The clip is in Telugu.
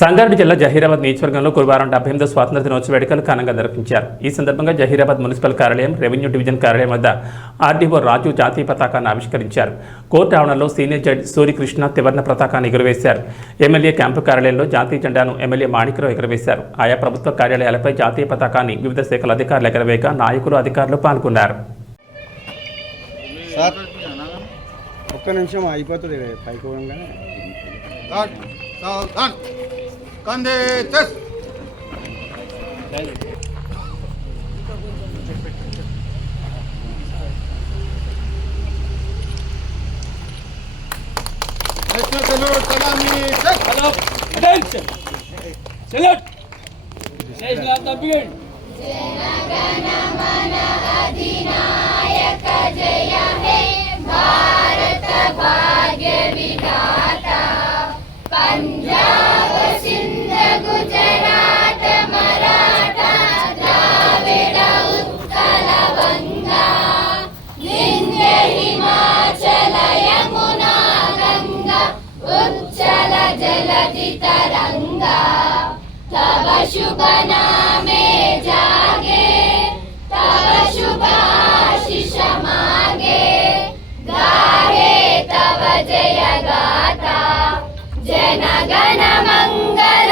సంగారెడ్డి జిల్లా జహీరాబాద్ నియోజకవర్గంలో గురువారం 78వ స్వాతంత్ర దినోత్సవ వేడుకలు ఘనంగా నిర్వహించారు. ఈ సందర్భంగా జహీరాబాద్ మున్సిపల్ కార్యాలయం, రెవెన్యూ డివిజన్ కార్యాలయం వద్ద ఆర్డీఓ రాజు జాతీయ పతాకాన్ని ఆవిష్కరించారు. కోర్టు ఆవరణలో సీనియర్ జడ్జి సూర్యకృష్ణ త్రివర్ణ పతాకాన్ని ఎగురవేశారు. ఎమ్మెల్యే క్యాంపు కార్యాలయంలో జాతీయ జెండాను ఎమ్మెల్యే మాణిక్రావు ఎగురవేశారు. ఆయా ప్రభుత్వ కార్యాలయాలపై జాతీయ పతాకాన్ని వివిధ శాఖల అధికారులు ఎగరవేయగా నాయకులు, అధికారులు పాల్గొన్నారు. ఒక్క నిమిషం అయిపోతుంది పైకి పోగానే కందే చెస్ సల్యూట్ సలామీ చెస్ హలో అటెన్షన్ సల్యూట్ జై శ్రీరామ్ బిగిన్ జనగణ మన అధినాయక జయ హే భారత భాగ్య విధాత పంజాబ్ సింధ్ గుజరాత్ మరాఠా ద్రావిడ ఉత్కల వంగా వింధ్య హిమాచల యమునా గంగా ఉజ్జల జలధి తరంగా तव शुभ नामे जागे तव शुभ आशीष मागे गाहे तव जय गाथा जन गण मंगल